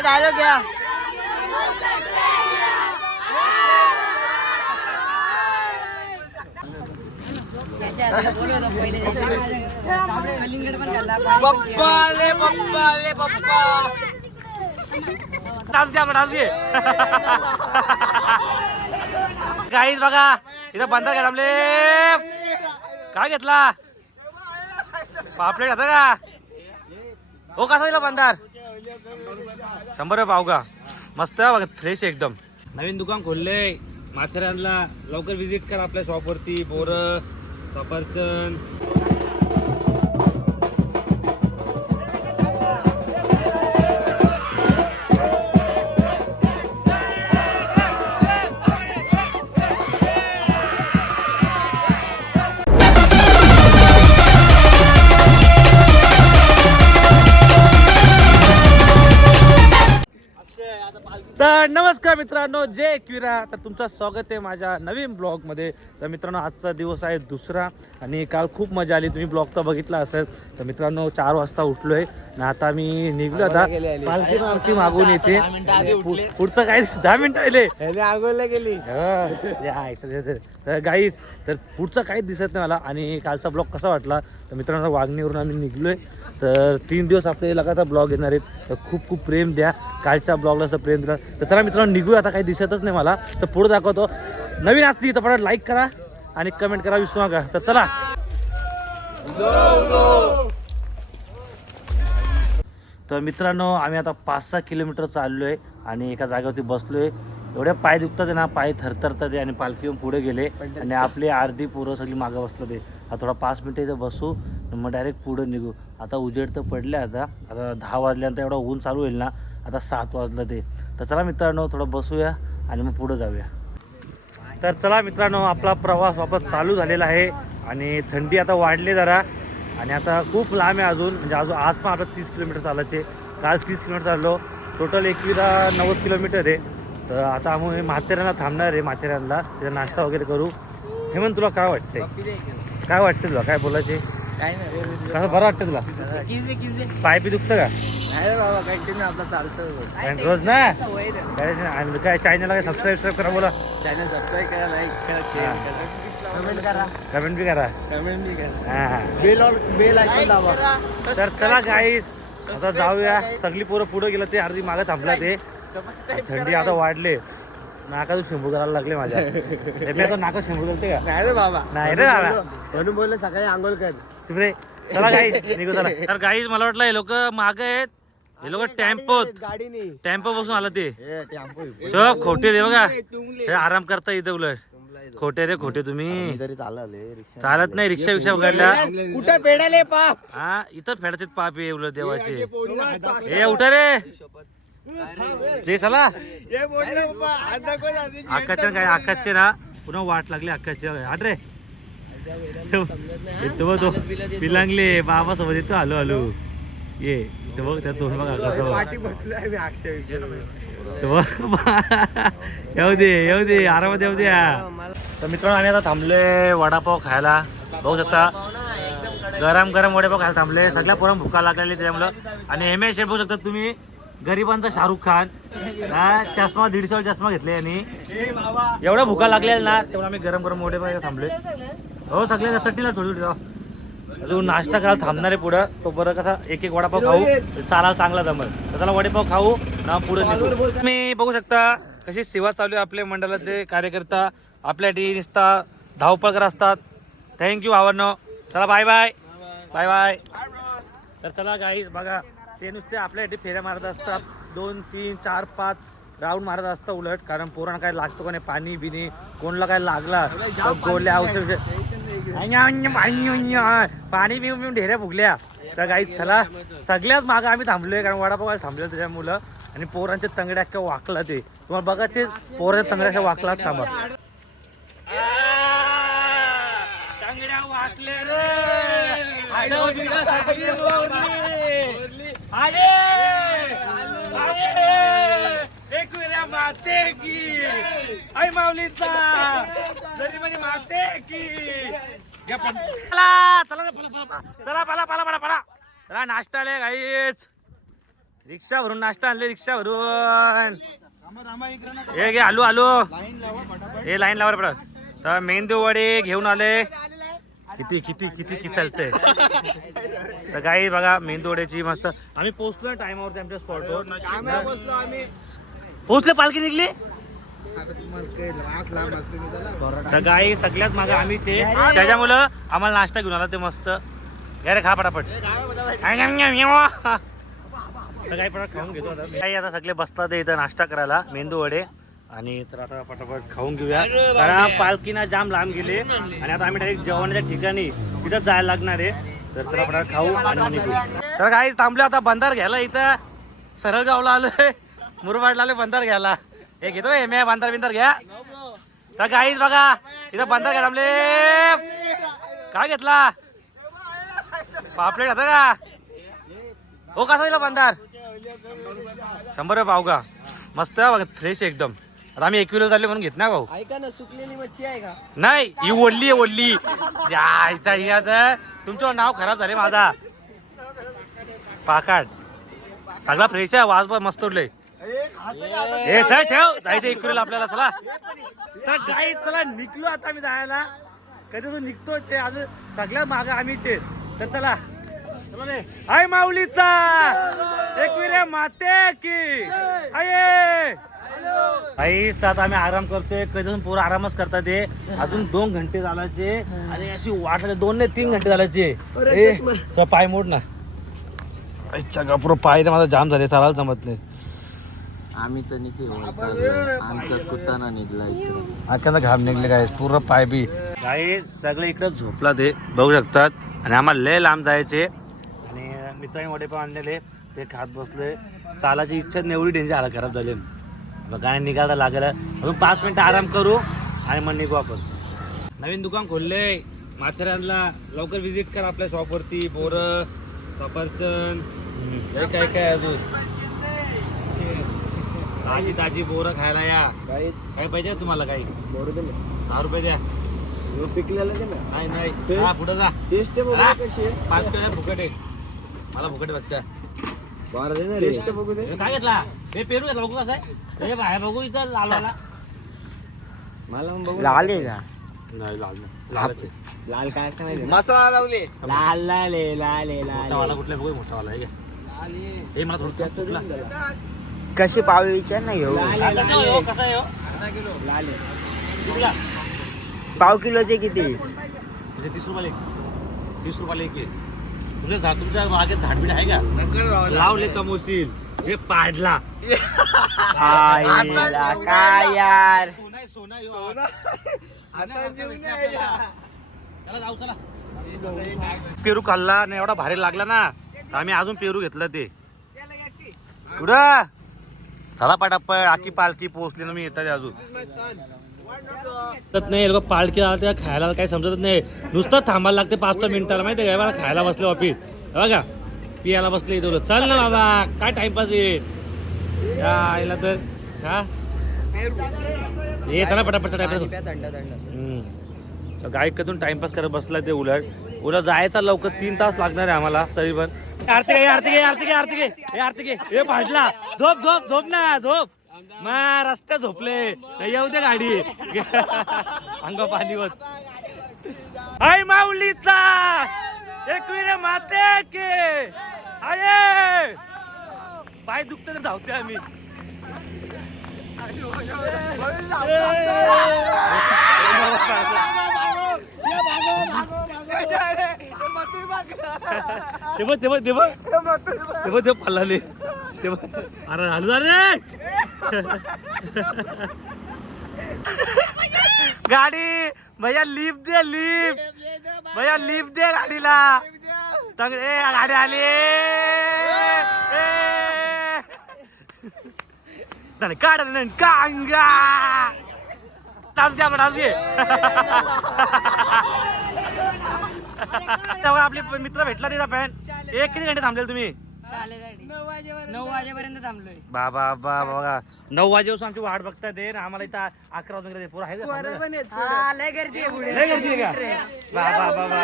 Dialogue घ्या. पप्पाले पप्पाले पप्पा ले डान्स घ्या डान्स घे. काहीच बघा इथं बंदर घ्या थांबले काय घेतला? पापलेट आता का? हो कसा दिला बंदार? शंभर रुपये पाव का मस्त आहे बघा फ्रेश एकदम. नवीन दुकान खोलले माथेरानला लवकर विजिट करा आपल्या शॉपवरती बोरं सफरचंद. नमस्कार मित्रांनो जय एकविरा. तर तुमचं स्वागत आहे माझ्या नवीन ब्लॉगमध्ये. तर मित्रांनो आजचा दिवस आहे दुसरा आणि काल खूप मजा आली. तुम्ही ब्लॉग तर बघितला असेल. तर मित्रांनो चार वाजता उठलोय आणि आता मी निघलो आता पालखी आमची मागून येते. पुढचं काय? दहा मिनिटं आले गेली. तर गाईस तर पुढचं काहीच दिसत नाही मला. आणि कालचा ब्लॉग कसा वाटला? तर मित्रांनो वागणीवरून आम्ही निघलोय. तर तीन दिवस आपले लगातार ब्लॉग येणार आहेत. तर खूप खूप प्रेम द्या. कालच्या ब्लॉगला असं प्रेम दिला तर चला मित्रांनो निघूया. आता काही दिसतच नाही मला. तर पुढे दाखवतो. नवीन असती तर परत लाईक करा आणि कमेंट करा विसरू नका. तर चला. तर मित्रांनो आम्ही आता पाच सहा किलोमीटर चाललो आहे आणि एका जागेवरती बसलो आहे एवढ्या पाय दुखतात ना पाय थरथरतात आणि पालखी येऊन पुढे गेले. आणि आपली अर्धी पोरं सगळी मागं बसलं ते आता थोडा पाच मिनटं इथं बसू मग डायरेक्ट पुढं निघू. आता उजेड तर पडले आता. आता दहा वाजल्यानंतर एवढा ऊन चालू होईल ना आता सात वाजलं ते. तर चला मित्रांनो थोडं बसूया आणि मग पुढं जाऊया. तर चला मित्रांनो आपला प्रवास वापस चालू झालेला आहे आणि थंडी आता वाढली जरा. आणि आता खूप लांब आहे अजून. म्हणजे अजून आज पण आपलं तीस किलोमीटर चालायचे. काल तीस किलोमीटर चाललो. टोटल एकविरा नव्वद किलोमीटर आहे. तर आता आम्ही माथेरानला थांबणार आहे म्हातेऱ्यांना. तिथं नाश्ता वगैरे करू. हे म्हण तुला काय वाटतंय? काय वाटतं तुला? काय बोलायचे? काय कसं बरं वाटतं तुला? किजे किजे पाय बी दुखतं का? नाही रे बाबा कंटिन्यू आपला चालतं. आणि रोज ना? काय नाही, आणि काय चॅनलला काय सबस्क्राईब करा बोला. चॅनल सबस्क्राईब करा लाईक करा शेअर करा. कमेंट करा. कमेंट बी करा. कमेंट बी करा. हां हां. बेल ऑल बेल तर चला गाईस आता जाऊया. सगळी पोरं पुढे गेलं ते अर्धी मागं थांबला ते. थंडी आता वाढले. नाका शिंबू करायला लागले माझ्या. हे मी आता नाका शिंबू करते का? नाही रे बाबा. नाही रे बाबा. म्हणून बोललो. सकाळी आंघोळ कर. तिकडे चला गाईस निघू चला. तर गाईस मला वाटलं हे लोक मागे आहेत. हे लोक टेम्पोत गाडीने टेम्पो बसून आलं ते. चक खोटे रे बघा. हे आराम करता इथे उलट. खोटे रे खोटे तुम्ही. चालत नाही रिक्षा विक्षा उघडल्या. कुठे पेडाले पाप? हा इथं फेडाचे पाप आहे उलट देवाचे. हे उठा रे. जे चला. आकाशचे काय आकाशचे ना पुन्हा वाट लागली आकाशचे आठ रे. इथं बघ तो पिलांगले बाबा सोबत येतो आलो आलो ये इथं बघ त्या दोन बघ तो बघ. येऊ दे येऊ दे आरामात येऊ द्या. तर मित्रांनो आम्ही आता थांबले वडापाव खायला. बघू शकता गरम गरम वडापाव खायला थांबले सगळ्या पोरं भुका लागलेली त्याच्यामुळं. आणि एम एस बघू शकता तुम्ही गरिबांचा शाहरुख खान. हा चष्मा दीडशे चष्मा घेतले आणि एवढ्या भुका लागलेल्या ना तेवढं आम्ही गरम गरम वडेपाव थांबले हो सगळ्या चटणीला थोडी थोडी अजून नाश्ता करायला थांबणार आहे पुढं. तो बरं कसा एक एक वडापाव खाऊ. चालायला चांगला जमल. तर त्याला वडेपाव खाऊ. ना पुढे तुम्ही बघू शकता कशी सेवा चालू आहे आपल्या मंडळाचे कार्यकर्ता. आपल्या टी निसता धावपळ करत असतात. थँक्यू आवडणं चला बाय बाय बाय बाय तर चला गाई बघा. ते नुसते आपल्यासाठी फेऱ्या मारत असतात. दोन तीन चार पाच राऊंड मारत असतं उलट. कारण पोरांना काय लागतो का नाही पाणी बिनी कोणला काय लागला गोल्या औषध पाणी पिऊन पिऊन ढेऱ्या फुगल्या. तर काही चला सगळ्याच मागं आम्ही थांबलोय कारण वडापाव थांबलो त्याच्या मुलं. आणि पोरांच्या तंगड्या अख्ख्या वाकला ते. तुम्हाला बघा ते पोरांच्या तंगड्या वाकला थांबा. तंगड्या वाकल्या रे. आले! आले! एक माते की! आई माऊलीचा! जरी म्हणजे माते की! या पण- चला चला चला, चला पाला चला पला पला चला नाश्ता आले गाईच रिक्षा भरून नाश्ता आणले रिक्षा भरून. हे घे आलो आलो. हे लाईन लावा पडा तर मेंदू वडे घेऊन आले. किती किती किती किती चालतंय तर काही बघा मेंदू वड्याची मस्त. आम्ही पोहोचलो टायमावरती आमच्या स्पॉटवर बसलो आम्ही पोहोचले पालखी निघली? तर गाई सगळ्यात मागे आम्हीच आहे त्याच्यामुळं आम्हाला नाश्ता घेऊन आला ते मस्त. घ्या रे खा पटापट. तर काही पटापट खाऊन घेतो आता. काही आता सगळे बसतात इथं नाश्ता करायला मेंदू वडे आणि तर आता पटापट खाऊन घेऊया. कारण पालखीना जाम लांब गेले आणि आता आम्ही डायरेक्ट जेवणाच्या ठिकाणी तिथंच जायला लागणार आहे. तर चला पटापट खाऊ आणि तर काही थांबले आता बंदार घ्यायला इथं. सरळ गावला आलोय. मुरबाडला आलोय बंदार घ्यायला. हे घेतो हे मी बंदार बिंदार घ्या. तर काहीच बघा इथं बंदर घ्या थांबले. काय घेतला? पापलेट घेता का? हो कसा दिला बंदार? शंभर रुपये पाव का मस्त आहे बघा फ्रेश एकदम. आता आम्ही एक किलो चालले म्हणून घेत नाही भाऊ? ऐका ना सुकलेली मच्छी आहे का? नाही ही ओढली आहे ओढली यायचा ही आता तुमचं नाव खराब झाले माझा. पाकाट सगळा फ्रेश आहे वाज पण मस्त उडले हे चल ठेव. जायचं एक किलो आपल्याला चला. तर गाई चला निघलो आता मी जायला. कधी तो निघतो ते अजून सगळ्या मागे आम्हीच आहे. तर चला. चला रे. हाय माऊलीचा एकविरे माते की. हाय. काहीच तर आता आम्ही आराम करतोय. कधी पूर्ण आरामच करतात ते. अजून दोन घंटे झाल्याचे आणि अशी वाट लागली, दोन नाही तीन घंटे ए, चल पाय मोड ना. अच्छा का पुरं पाय तर माझा जाम झाले. चालायला जमत नाही. आम्ही तर निघलो आमचा कुत्ताना निघला आख्यानं घाम निघले काय पूर्ण पाय बी. काही सगळे इकडे झोपला ते. बघू शकतात. आणि आम्हाला लय लांब जायचे. आणि मित्रांनी वडे पण आणलेले. ते खात बसले. चालायची इच्छा नाही, एवढी डेंजर आला खराब झाले. मग काय निघायला लागेल. अजून पाच मिनिटं आराम करू आणि मग निघू आपण. नवीन दुकान खोलले. माथेरानला लवकर विजिट कर आपल्या शॉपवरती बोरं सफरचंद हे काय काय अजून? ताजी ताजी बोरं खायला या. काय पाहिजे तुम्हाला काही? दहा रुपये द्या. पिकलेला दे ना. नाही नाही. हा पुढे जा. टेस्ट पाच किलो फुकट आहे मला फुकट बरं टेस्ट बघू दे काय घेतला? हे पेरू घेतला बघू कसं आहे. हे बाहेर बघू इथं लाल वाला मला बघू. लाल आहे का? नाही लाल नाही. लालच आहे. लाल काय असतं माहिती मसाला लावले. लाल लाल आहे, लाल आहे, लाल मोठा वाला कुठला बघू मोठा वाला हे. हे मला थोडं चुकला कशी पाव विचार ना घेऊ कसा आहे हो? कसा आहे हो? लाल आहे. चुकला पाव किलोचे किती? म्हणजे तीस रुपयाला एक. तीस रुपयाला एक आहे. तुझ्या झाड तुमच्या मागे झाडबीड आहे का? लावले कमोशील हे पाडला. आईला काय यार? सोना आहे, सोना आहे, हो. चला जाऊ चला. पेरू खाल्ला आणि एवढा भारी लागला ना. तर आम्ही अजून पेरू घेतलं ते. कुठं? चला पटापट आखी पालखी पोहोचली ना मी येतात अजून. समजत नाही लोक पालखी आला त्या खायला काही समजत नाही. नुसतं थांबायला लागते पाच सहा मिनिटाला माहिती आहे का? मला खायला बसले ऑफिस बघा. पियाला बसले इथं चल ना बाबा काय टाइमपास या आईला तर. हा? ये चला पटापट टाइमपास. तर गाय कधून टाइमपास करत बसला ते उलट. उलट जायचा लवकर तीन तास लागणार आहे आम्हाला तरी पण. आरती घे आरती घे आरती घे आरती घे. हे आरती घे. हे भाजला. झोप झोप झोप ना झोप. मा रस्त्यात झोपले. नाही येऊ दे गाडी. अंग पाणी होत आई माऊलीचा. एकविरे माते के. आये! पाय दुखते धावते आम्ही. ते बघ ते बघ ते बघ. ते बघ ते पल्लाले. ते बघ. अरे हलू रे! गाडी! भैया लिफ्ट दे लिफ्ट भैया लिफ्ट दे गाडीला. तंग ए गाडी आली. ए झाले नाही कांगा डान्स द्या डान्स घे. तेव्हा आपले मित्र भेटला तिचा फॅन एक किती घंटे थांबलेल तुम्ही? नऊ वाजेपर्यंत. थांबलोय. बाबा बा बघा. नऊ वाजेपासून आमची वाट बघतात ते आणि आम्हाला इथं अकरा वाजून गेले. पोरं आहे का? थांबले? हा लय गर्दी आहे पुढे. लय गर्दी आहे का? बा बा बा बा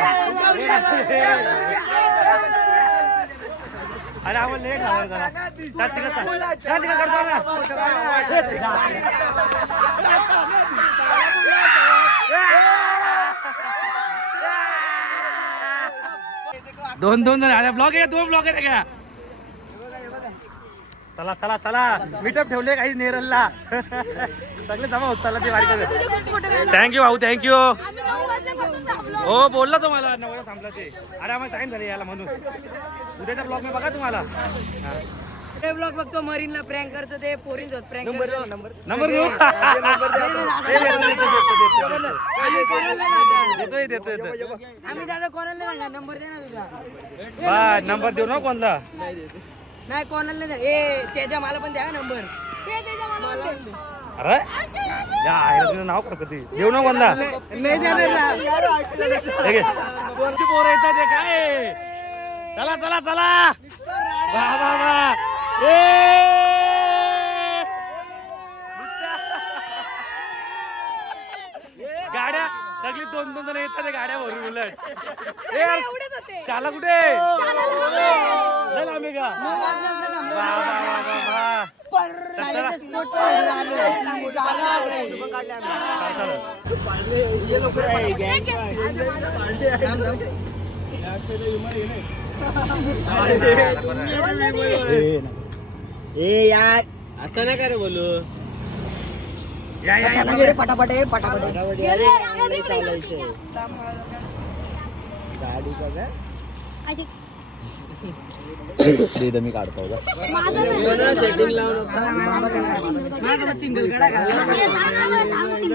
अरे आम्हाला लेट झालं जरा चल तिकडे चल. चल तिकडे करतो ना. दोन दोन जण अरे ब्लॉग आहे दोन ब्लॉग आहे का? चला चला चला. मीटअप ठेवले काही नेरलला. सगळे जमा होत चला ते वारी थँक्यू भाऊ थँक्यू हो बोलला तो मला नवरा थांबला ते. अरे आम्हाला टाइम झाले याला म्हणून. उद्याच्या ब्लॉग मी बघा तुम्हाला. ब्लॉग बघतो मरीनला प्रँक करतो ते पोरींच होत प्रँक करतो नंबर घेऊ. देतोय देतोय आम्ही दादा कोणाला नंबर दे ना तुझा. नंबर देऊ ना कोणला? नाही कोणाला नाही ए त्याच्या मला पण द्या नंबर. ते त्याच्या मला म्हणते. अरे या आईला तुझं नाव कर कधी. देऊ ना कोणला नाही देणार घे. कोणती पोरं येतात हे काय चला चला चला. वा वा वा. ए! गाड्या सगळी दोन दोन जण येतात हे गाड्या भरून उलट ए यार, एवढेच होते शाला कुठे लांबी का वा वा वा वा वा शाळेचा स्पोर्ट्स असं नाही का बोलू या या या पटापट ये पटापट. गेले, आम्हाला देऊ नका. अशी- मी काढतो सिंगल कडा घाला. हे सांग ना मला, सांग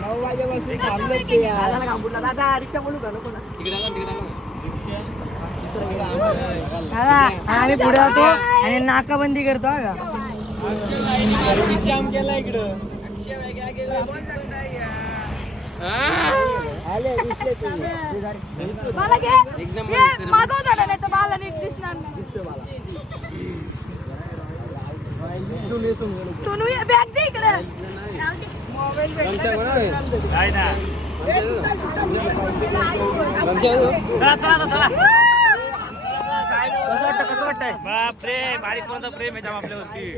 नऊ वाजेपासून थांबलो की दादाला कापूरला दादा रिक्षा बोलू का? नको ना. आम्ही पुढे होतो आणि नाकाबंदी करतो हा का? मला घे. मागव जरा नाही तर मला नीट दिसणार नाही. सोनू बॅग दे इकडे. ना चला चला. चला वाटतंय. बापरे बारीक कोणाचा प्रेम आहे जाम आपल्यावरती.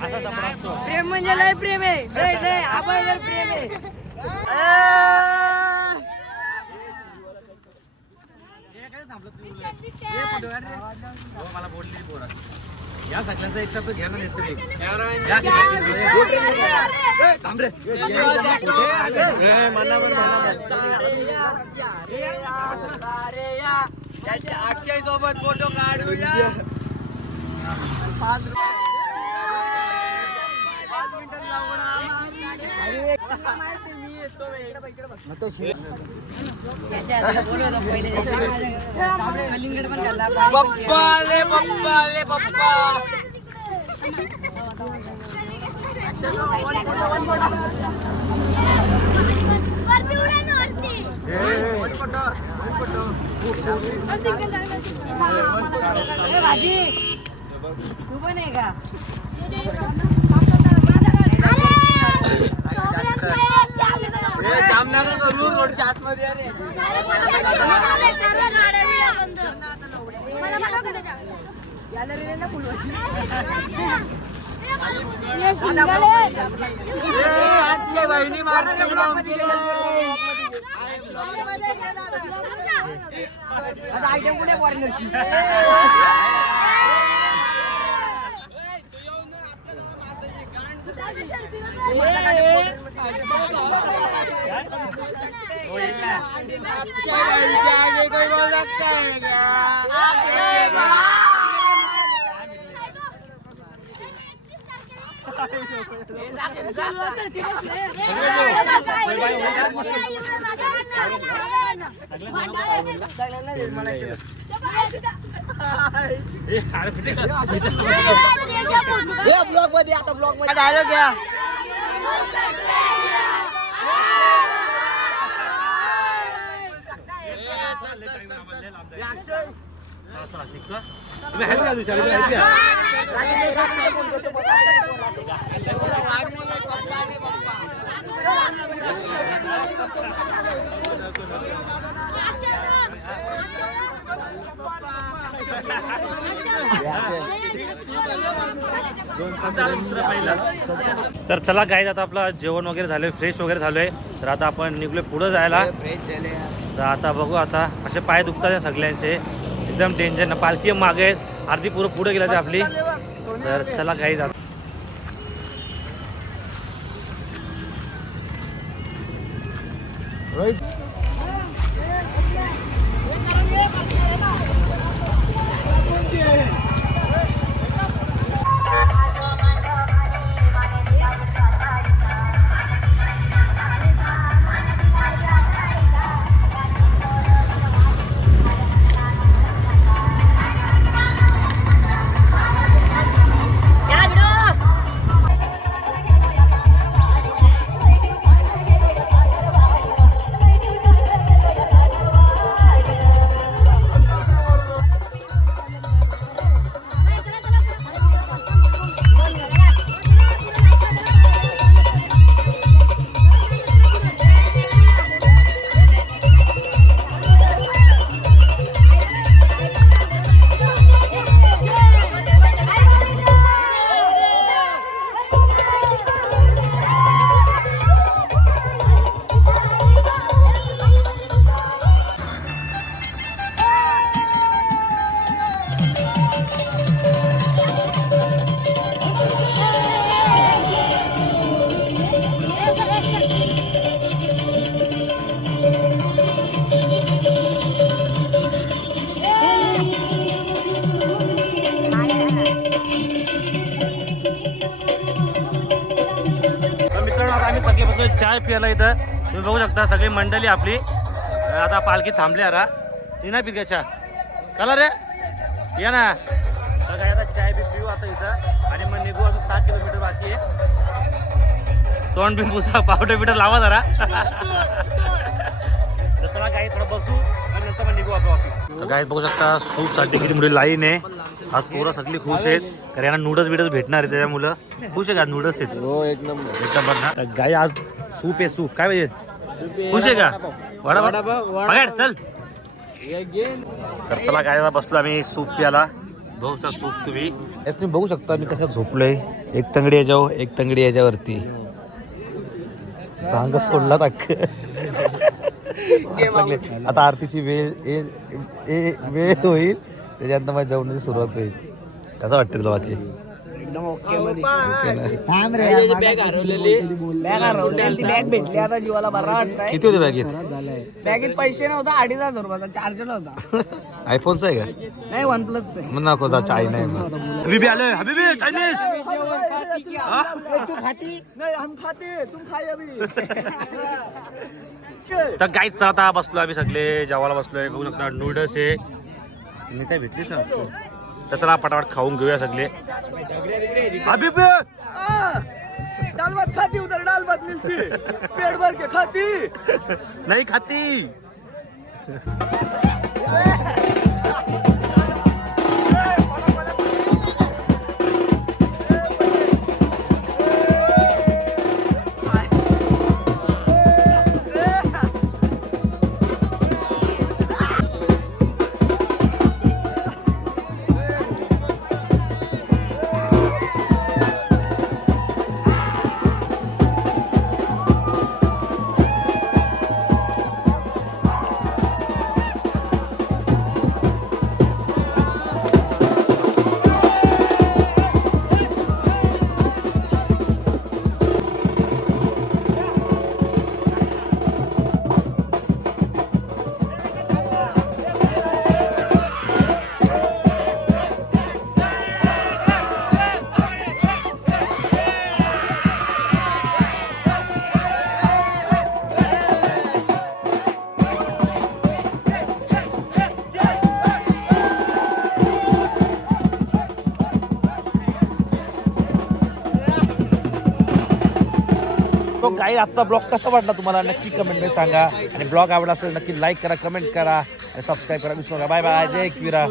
असा सपना असतो. प्रेम म्हणजे लय प्रेम आहे. लय लय आपण लय प्रेम आहे. हो, मला बोलली पोरा या सगळ्यांचा एक शब्द घ्या ना नेत्री अक्षय सोबत फोटो काढूया. पप्पा ले पप्पा ले पप्पा. वरती उडा भाजी तू पण आहे का जामनगर करू रोडच्या आतमध्ये बहिणी मारते दादा आयटम कुठे फॉरेनरची लागताय. ब्लॉगमध्ये आता ब्लॉगमध्ये डायलॉग घ्या तर चला काय आता आपलं जेवण वगैरे झालं फ्रेश वगैरे झालोय. तर आता आपण निघलोय पुढं जायला. तर आता बघू आता असे पाय दुखतात सगळ्यांचे. एकदम डेंजर ना पालखी मागे आहेत अर्धी पुरं पुढे गेला ते आपली. तर चला काही जात. right चाय प्यायला इथं. तुम्ही बघू शकता सगळी मंडळी आपली आता पालखी थांबली आता. ती नाही पित का चहा चला रे. या ना. सगळ्या काय आता चाय बी पिऊ आता इथं. आणि मग निघू अजून सात किलोमीटर बाकी आहे. तोंड बिन पुसा पावडर बिवडर लावा जरा. तर चला काही थोडं बसू आणि नंतर मग निघू आपण ऑफिस तर काय बघू शकता सूपसाठी किती मोठी लाईन आहे. आज पोरं सगळी खुश आहेत. कारण यांना नूडल्स बिडल्स भेटणार आहे त्याच्यामुळं. खुश आहे का नूडल्स आहेत. हो एक नंबर. एक नंबर ना? गाय आज सूप आहे सूप. काय पाहिजे? खुश आहे का? वडा पकड चल. तर चला काय बसलो आम्ही सूप प्याला बघू शकता सूप तुम्ही. यात तुम्ही बघू शकता मी कसं झोपलोय. एक तंगडी याच्यावर एक तंगडी याच्यावरती. चांग सोडला ताक आता आरतीची वेळ वेळ होईल त्याच्यानंतर माझ्या जेवणाची सुरुवात होईल. कसं वाटतं तुला बाकी? बॅग हरवली ती बॅग भेटली आता जीवाला बरा वाटतंय. किती होते बॅगेत बॅगेत पैसे नव्हता अडीच हजार रुपयाचा चार्जर होता आयफोनचा आहे का? नाही वन प्लसचा मग नको जा चाय नाही मग. हबीबी आलोय हबीबी चायनीज तू खाती? नाही हम खाते तुम खाई अभी. तर काहीच आता बसलो आम्ही सगळे जेवायला बसलोय. बघू शकता नूडल्स आहे मी काय भेटलीच ना? तर चला पटापट खाऊन घेऊया सगळे. हबीबी दाल भात खाती उधर दाल भात मिलती पेट भर के खाती. नाही खाती. काय आजचा ब्लॉग कसा वाटला तुम्हाला? नक्की कमेंटमध्ये सांगा. आणि ब्लॉग आवडला असेल नक्की लाईक करा कमेंट करा. आणि सबस्क्राईब करा. विसरू नका. बाय बाय जय किरा.